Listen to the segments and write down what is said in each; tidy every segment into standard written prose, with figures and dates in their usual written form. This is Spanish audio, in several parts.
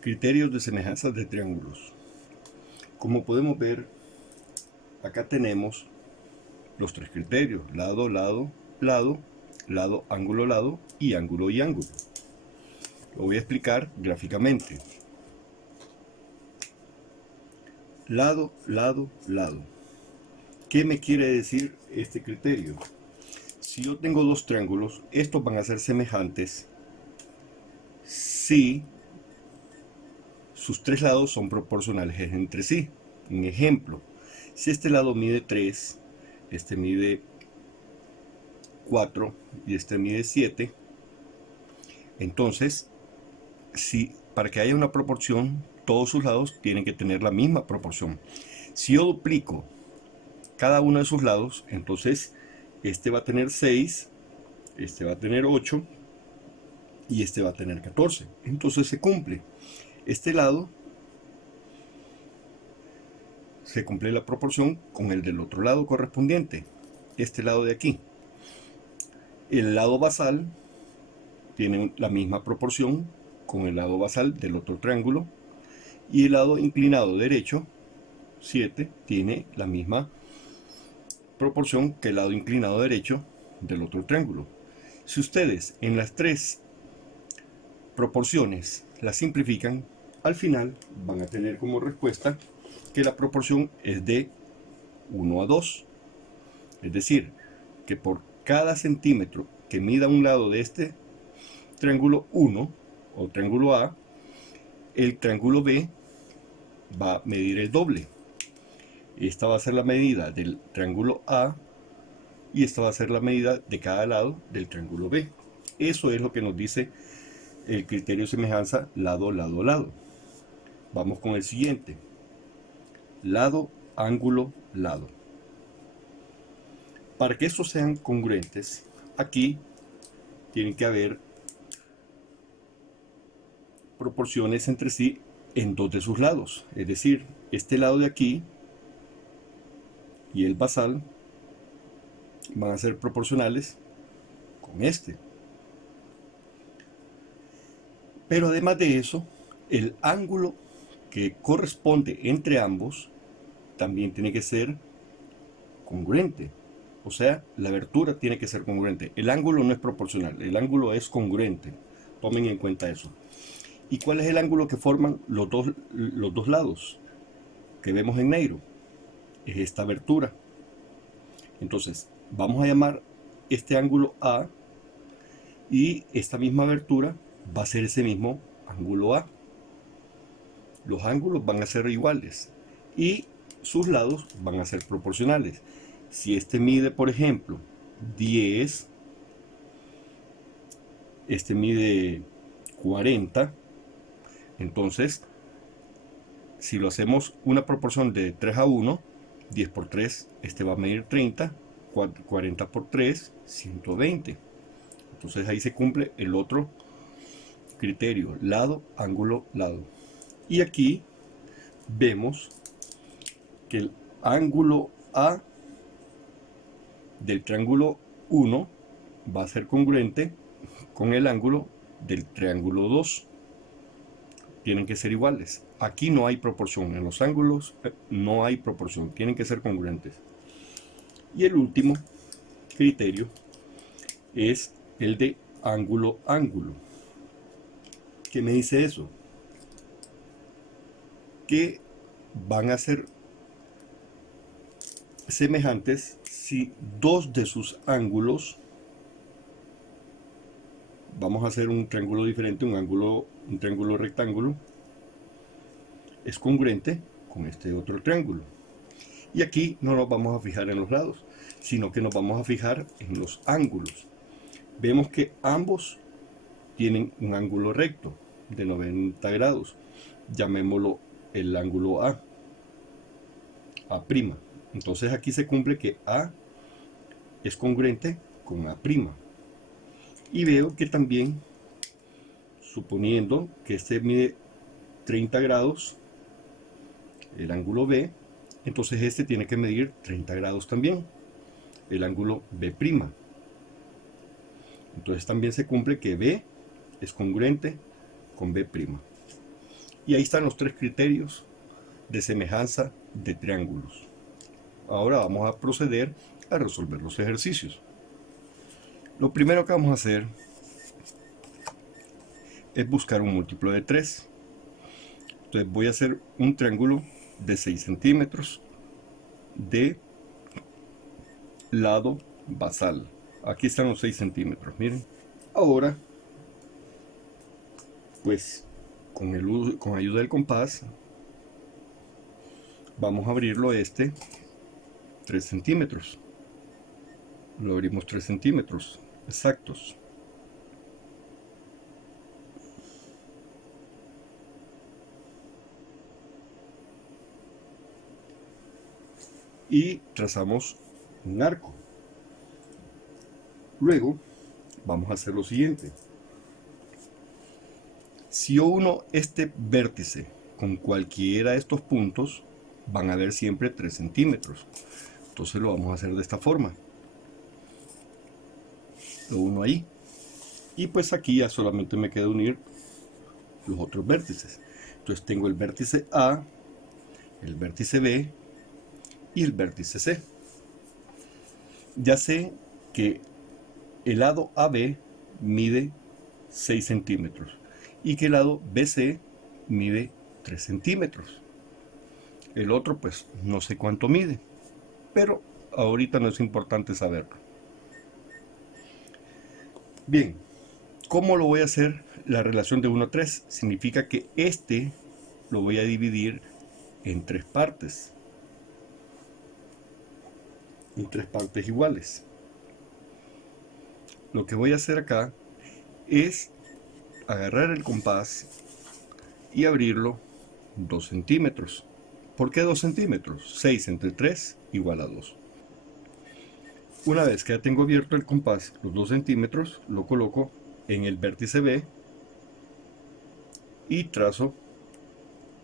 Criterios de semejanza de triángulos. Como podemos ver, acá tenemos los tres criterios: lado, lado, lado, lado, ángulo y ángulo. Lo voy a explicar gráficamente. Lado, lado, lado. ¿Qué me quiere decir este criterio? Si yo tengo dos triángulos, estos van a ser semejantes si sus tres lados son proporcionales entre sí. Un ejemplo: si este lado mide 3, este mide 4 y este mide 7, entonces, para que haya una proporción, todos sus lados tienen que tener la misma proporción. Si yo duplico cada uno de sus lados, entonces este va a tener 6, este va a tener 8 y este va a tener 14. Entonces se cumple. Este lado se cumple la proporción con el del otro lado correspondiente, este lado de aquí. El lado basal tiene la misma proporción con el lado basal del otro triángulo, y el lado inclinado derecho 7 tiene la misma proporción que el lado inclinado derecho del otro triángulo. Si ustedes en las tres proporciones las simplifican, al final van a tener como respuesta que la proporción es de 1 a 2. Es decir, que por cada centímetro que mida un lado de este triángulo 1 o triángulo A, el triángulo B va a medir el doble. Esta va a ser la medida del triángulo A y esta va a ser la medida de cada lado del triángulo B. Eso es lo que nos dice el criterio de semejanza lado, lado, lado. Vamos con el siguiente: lado, ángulo, lado. Para que estos sean congruentes, aquí tienen que haber proporciones entre sí en dos de sus lados. Es decir, este lado de aquí y el basal van a ser proporcionales con este. Pero además de eso, el ángulo que corresponde entre ambos también tiene que ser congruente. O sea, la abertura tiene que ser congruente. El ángulo no es proporcional, el ángulo es congruente. Tomen en cuenta eso. ¿Y cuál es el ángulo que forman los dos lados que vemos en negro? Es esta abertura. Entonces, vamos a llamar este ángulo A, y esta misma abertura va a ser ese mismo ángulo A. Los ángulos van a ser iguales y sus lados van a ser proporcionales. Si este mide, por ejemplo, 10, este mide 40, entonces, si lo hacemos una proporción de 3 a 1, 10 por 3, este va a medir 30, 40 por 3, 120. Entonces ahí se cumple el otro criterio: lado, ángulo, lado. Y aquí vemos que el ángulo A del triángulo 1 va a ser congruente con el ángulo del triángulo 2. Tienen que ser iguales. Aquí no hay proporción, en los ángulos no hay proporción, tienen que ser congruentes. Y el último criterio es el de ángulo, ángulo. ¿Qué me dice eso? Que van a ser semejantes si dos de sus ángulos, vamos a hacer un triángulo diferente, un triángulo rectángulo, es congruente con este otro triángulo. Y aquí no nos vamos a fijar en los lados, sino que nos vamos a fijar en los ángulos. Vemos que ambos tienen un ángulo recto de 90 grados. Llamémoslo el ángulo A'. Entonces aquí se cumple que A es congruente con A'. Y veo que también, suponiendo que este mide 30 grados, el ángulo B, entonces este tiene que medir 30 grados también, el ángulo B'. Entonces también se cumple que B es congruente con B'. Y ahí están los tres criterios de semejanza de triángulos. Ahora vamos a proceder a resolver los ejercicios. Lo primero que vamos a hacer es buscar un múltiplo de 3. Entonces voy a hacer un triángulo de 6 centímetros de lado basal. Aquí están los 6 centímetros, miren. Ahora, pues con ayuda del compás, vamos a abrirlo 3 centímetros. Lo abrimos 3 centímetros exactos. Y trazamos un arco. Luego vamos a hacer lo siguiente. Si yo uno este vértice con cualquiera de estos puntos, van a haber siempre 3 centímetros. Entonces lo vamos a hacer de esta forma. Lo uno ahí. Y pues aquí ya solamente me queda unir los otros vértices. Entonces tengo el vértice A, el vértice B y el vértice C. Ya sé que el lado AB mide 6 centímetros y que el lado BC mide 3 centímetros. El otro pues no sé cuánto mide, pero ahorita no es importante saberlo. Bien, ¿cómo lo voy a hacer? La relación de 1 a 3 significa que lo voy a dividir en 3 partes. En 3 partes iguales. Lo que voy a hacer acá es agarrar el compás y abrirlo 2 centímetros. ¿Por qué 2 centímetros? 6 entre 3 igual a 2. Una vez que ya tengo abierto el compás, los 2 centímetros, lo coloco en el vértice B y trazo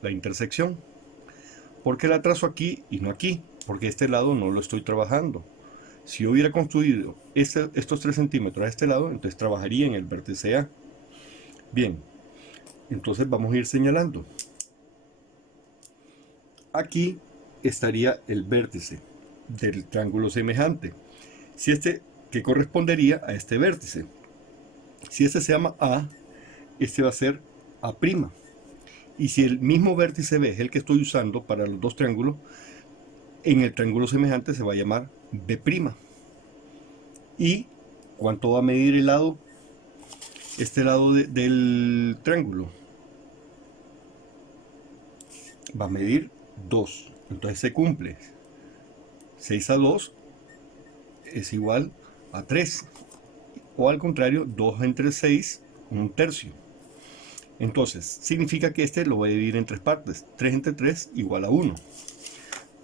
la intersección. ¿Por qué la trazo aquí y no aquí? Porque este lado no lo estoy trabajando. Si yo hubiera construido estos 3 centímetros a este lado, entonces trabajaría en el vértice A. Bien, entonces vamos a ir señalando. Aquí estaría el vértice del triángulo semejante. Si que correspondería a este vértice. Si este se llama A, este va a ser A'. Y si el mismo vértice B es el que estoy usando para los dos triángulos, en el triángulo semejante se va a llamar B'. ¿Y cuánto va a medir el lado? Este lado del triángulo va a medir 2. Entonces se cumple. 6 a 2 es igual a 3. O al contrario, 2 entre 6, 1/3. Entonces, significa que lo voy a dividir en 3 partes. 3 entre 3 igual a 1.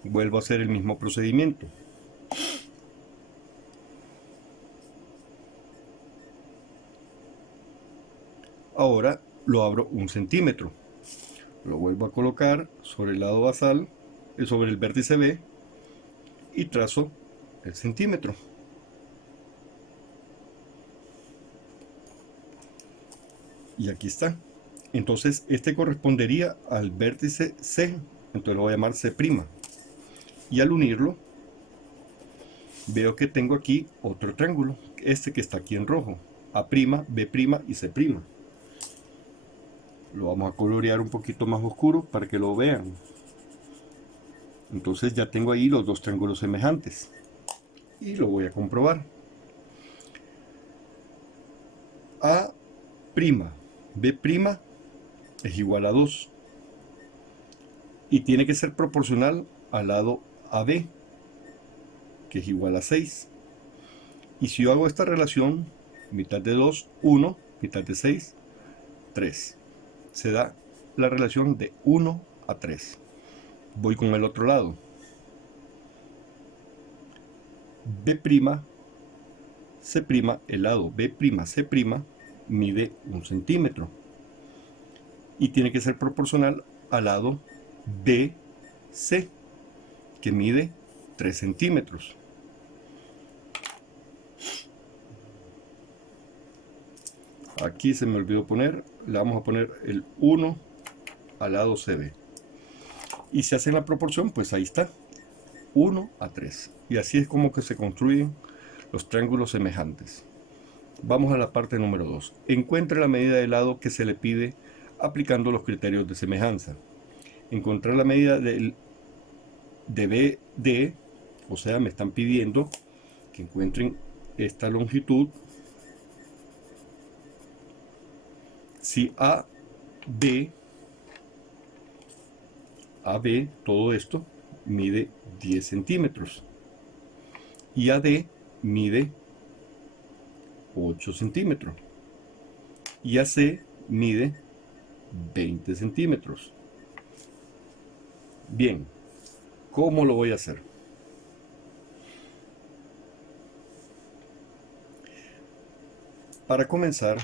Vuelvo a hacer el mismo procedimiento. Ahora lo abro 1 centímetro. Lo vuelvo a colocar sobre el lado basal, sobre el vértice B, y trazo el centímetro. Y aquí está. Entonces este correspondería al vértice C, entonces lo voy a llamar C'. Y al unirlo, veo que tengo aquí otro triángulo, que está aquí en rojo, A', B' y C'. Lo vamos a colorear un poquito más oscuro para que lo vean. Entonces ya tengo ahí los dos triángulos semejantes. Y lo voy a comprobar. A', B' es igual a 2. Y tiene que ser proporcional al lado AB, que es igual a 6. Y si yo hago esta relación, mitad de 2, 1, mitad de 6, 3. Se da la relación de 1 a 3. Voy con el otro lado. B', C', el lado B', C', mide 1 centímetro. Y tiene que ser proporcional al lado BC, que mide 3 centímetros. Aquí se me olvidó poner, le vamos a poner el 1 al lado CB. Y si hacen la proporción, pues ahí está, 1 a 3. Y así es como que se construyen los triángulos semejantes. Vamos a la parte número 2. Encuentre la medida de lado que se le pide aplicando los criterios de semejanza. Encontrar la medida de BD, o sea, me están pidiendo que encuentren esta longitud. Si AB, todo esto mide 10 centímetros y AD mide 8 centímetros y AC mide 20 centímetros. Bien, ¿cómo lo voy a hacer? Para comenzar,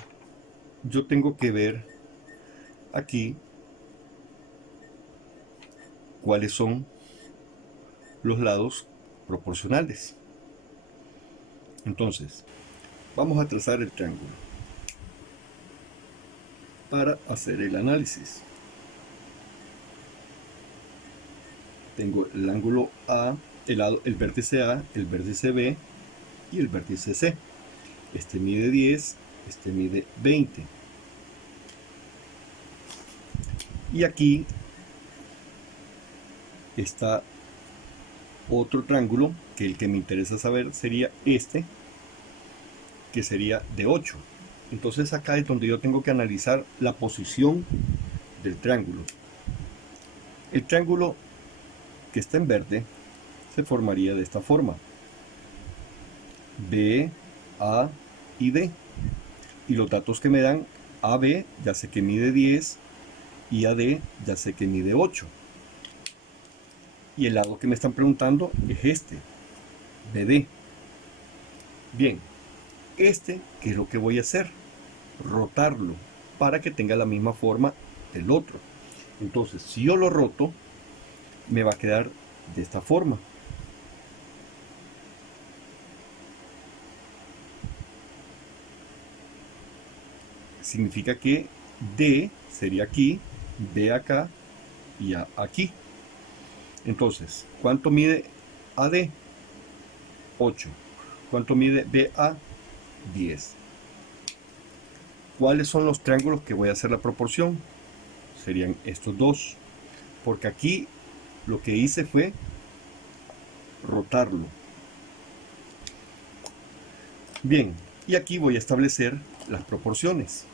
yo tengo que ver aquí cuáles son los lados proporcionales. Entonces, vamos a trazar el triángulo para hacer el análisis. Tengo el ángulo A, el vértice A, el vértice B y el vértice C. Este mide 10, este mide 20. Y aquí está otro triángulo, que el que me interesa saber sería este, que sería de 8. Entonces acá es donde yo tengo que analizar la posición del triángulo. El triángulo que está en verde se formaría de esta forma: B, A y D. Y los datos que me dan: AB ya sé que mide 10 y AD ya sé que mide 8. Y el lado que me están preguntando es este, BD. Bien, ¿qué es lo que voy a hacer? Rotarlo para que tenga la misma forma del otro. Entonces, si yo lo roto, me va a quedar de esta forma. Significa que D sería aquí, B acá y A aquí. Entonces, ¿cuánto mide AD? 8. ¿Cuánto mide BA? 10. ¿Cuáles son los triángulos que voy a hacer la proporción? Serían estos dos, porque aquí lo que hice fue rotarlo. Bien, y aquí voy a establecer las proporciones.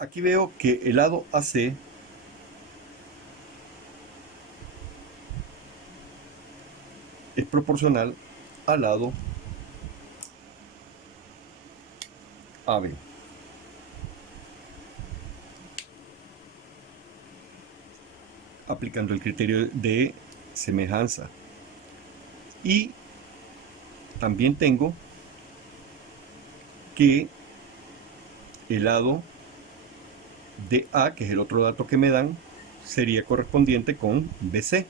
Aquí veo que el lado AC es proporcional al lado AB. Aplicando el criterio de semejanza. Y también tengo que el lado de A, que es el otro dato que me dan, sería correspondiente con BC.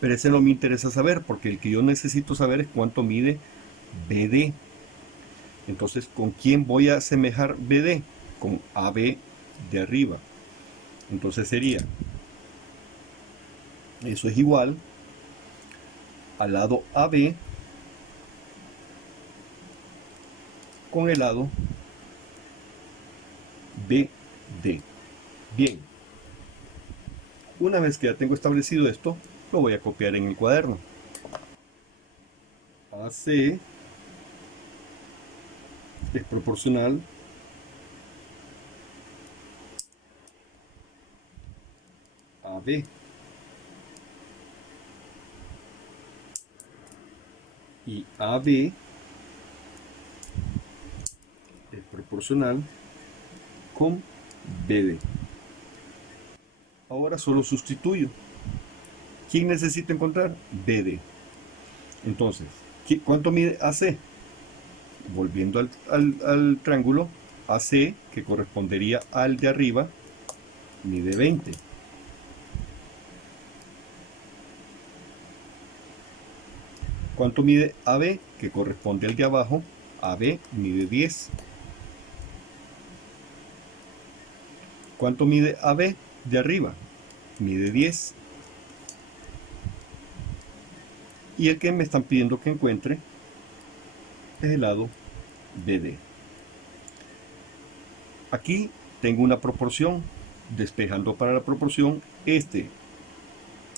Pero ese no me interesa saber, porque el que yo necesito saber es cuánto mide BD. Entonces, ¿con quién voy a asemejar BD? Con AB de arriba. Entonces sería, eso es igual al lado AB con el lado BD. Bien, una vez que ya tengo establecido esto, lo voy a copiar en el cuaderno. AC es proporcional a B. Y AB es proporcional con BD. Ahora solo sustituyo. ¿Quién necesito encontrar? BD. Entonces, ¿cuánto mide AC? Volviendo al triángulo, AC, que correspondería al de arriba, mide 20. ¿Cuánto mide AB? Que corresponde al de abajo. AB mide 10. ¿Cuánto mide AB de arriba? Mide 10. Y el que me están pidiendo que encuentre es el lado BD. Aquí tengo una proporción. Despejando para la proporción, este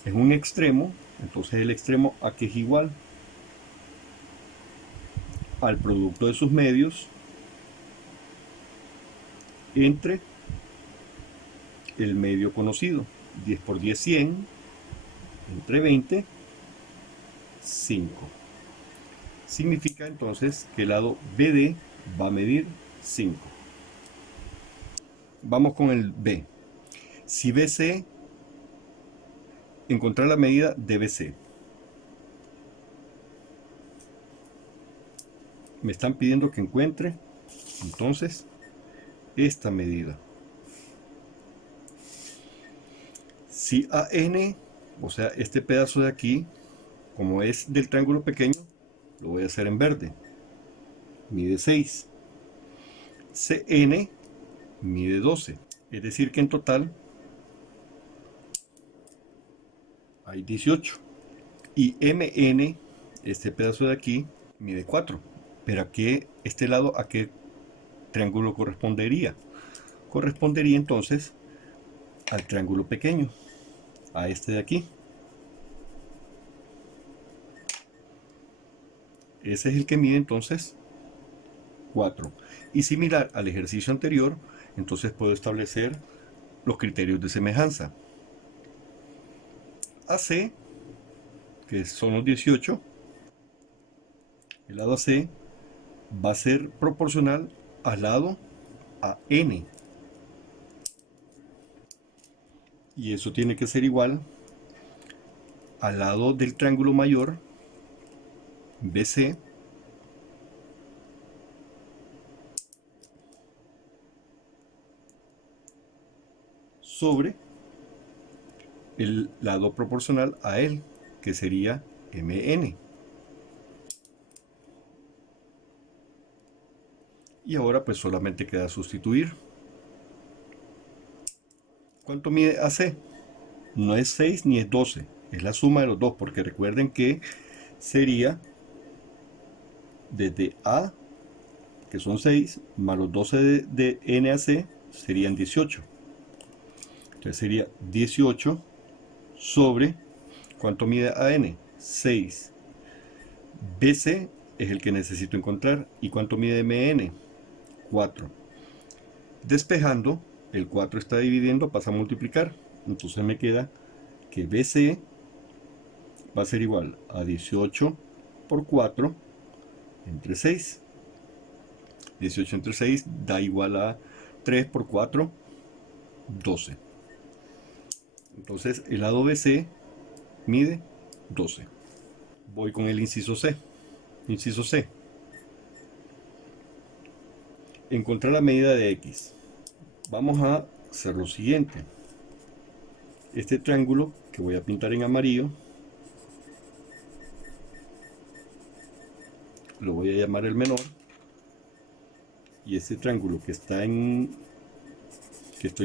es un extremo, entonces el extremo aquí es igual al producto de sus medios entre el medio conocido. 10 por 10, 100, entre 20, 5. Significa entonces que el lado BD va a medir 5. Vamos con el B. Si BC, encontrar la medida de BC. Me están pidiendo que encuentre entonces esta medida. Si AN, o sea, este pedazo de aquí, como es del triángulo pequeño, lo voy a hacer en verde. Mide 6. CN mide 12. Es decir que en total hay 18. Y MN, este pedazo de aquí, mide 4. Pero aquí, este lado, ¿a qué triángulo correspondería? Correspondería entonces al triángulo pequeño, a este de aquí. Ese es el que mide entonces 4. Y similar al ejercicio anterior, entonces puedo establecer los criterios de semejanza. AC, que son los 18, el lado AC va a ser proporcional al lado AN. Y eso tiene que ser igual al lado del triángulo mayor BC sobre el lado proporcional a él, que sería MN. Y ahora pues solamente queda sustituir. ¿Cuánto mide AC? No es 6 ni es 12, es la suma de los dos, porque recuerden que sería desde A, que son 6, más los 12 de NAC, serían 18. Entonces sería 18 sobre, ¿cuánto mide AN? 6. BC es el que necesito encontrar. ¿Y cuánto mide MN? 4. Despejando, el 4 está dividiendo, pasa a multiplicar. Entonces me queda que BC va a ser igual a 18 por 4 entre 6. 18 entre 6 da igual a 3 por 4, 12. Entonces el lado BC mide 12. Voy con el inciso C. Inciso C. Encontrar la medida de X. Vamos a hacer lo siguiente. Este triángulo que voy a pintar en amarillo, lo voy a llamar el menor. Y este triángulo que estoy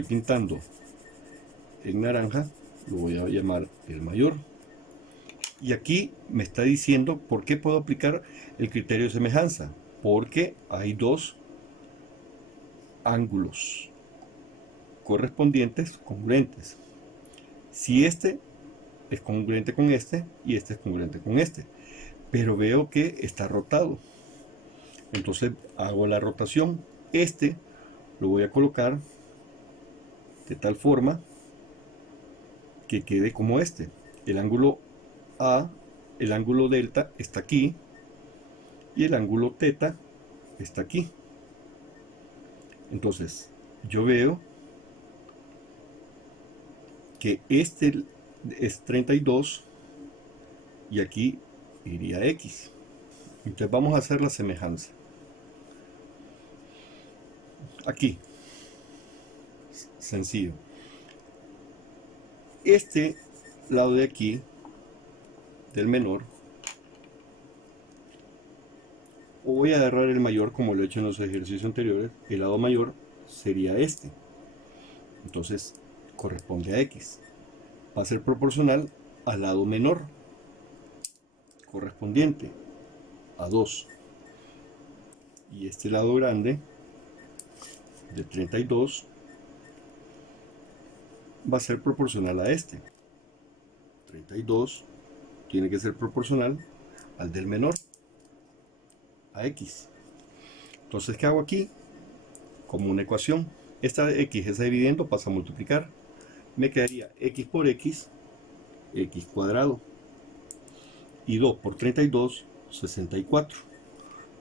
pintando en naranja, lo voy a llamar el mayor. Y aquí me está diciendo por qué puedo aplicar el criterio de semejanza. Porque hay dos ángulos correspondientes congruentes. Si este es congruente con este y este es congruente con este, pero veo que está rotado, entonces hago la rotación. Este lo voy a colocar de tal forma que quede como este. El ángulo A, el ángulo delta está aquí y el ángulo teta está aquí. Entonces yo veo que este es 32 y aquí iría X. Entonces vamos a hacer la semejanza. Aquí, sencillo. Este lado de aquí, del menor, o voy a agarrar el mayor como lo he hecho en los ejercicios anteriores, el lado mayor sería este. Entonces corresponde a x. Va a ser proporcional al lado menor correspondiente a 2. Y este lado grande de 32 va a ser proporcional a este. 32 tiene que ser proporcional al del menor, a x. Entonces, ¿qué hago aquí? Como una ecuación. Esta x, esa dividiendo, pasa a multiplicar. Me quedaría x por x, x cuadrado. Y 2 por 32, 64.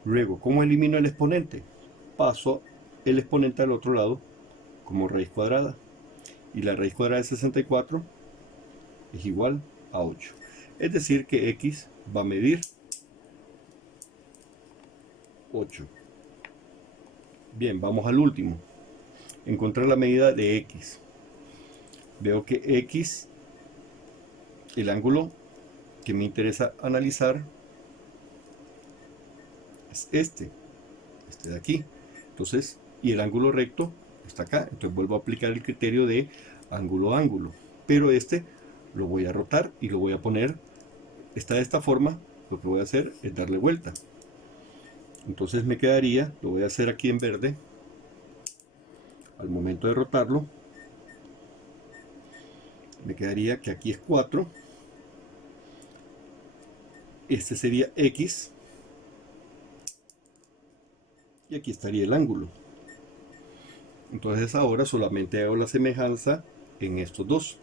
Luego, ¿cómo elimino el exponente? Paso el exponente al otro lado como raíz cuadrada. Y la raíz cuadrada de 64 es igual a 8. Es decir que x va a medir 8. Bien, vamos al último. Encontrar la medida de x. Veo que x, el ángulo que me interesa analizar, es este de aquí. Entonces, y el ángulo recto está acá. Entonces vuelvo a aplicar el criterio de ángulo a ángulo. Pero este lo voy a rotar y lo voy a poner, está de esta forma. Lo que voy a hacer es darle vuelta. Entonces me quedaría, lo voy a hacer aquí en verde, al momento de rotarlo, me quedaría que aquí es 4, este sería x, y aquí estaría el ángulo. Entonces ahora solamente hago la semejanza en estos dos.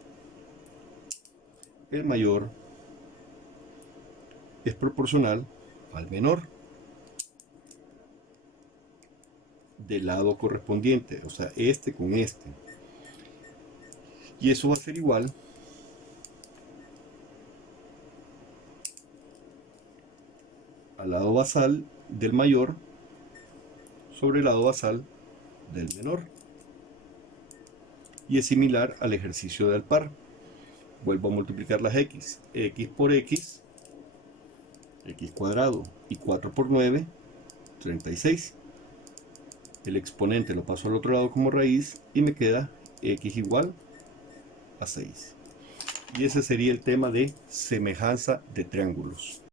El mayor es proporcional al menor del lado correspondiente, o sea, este con este. Y eso va a ser igual al lado basal del mayor sobre el lado basal del menor. Y es similar al ejercicio del par. Vuelvo a multiplicar las x. X por x, x cuadrado, y 4 por 9, 36. El exponente lo paso al otro lado como raíz y me queda x igual a 6. Y ese sería el tema de semejanza de triángulos.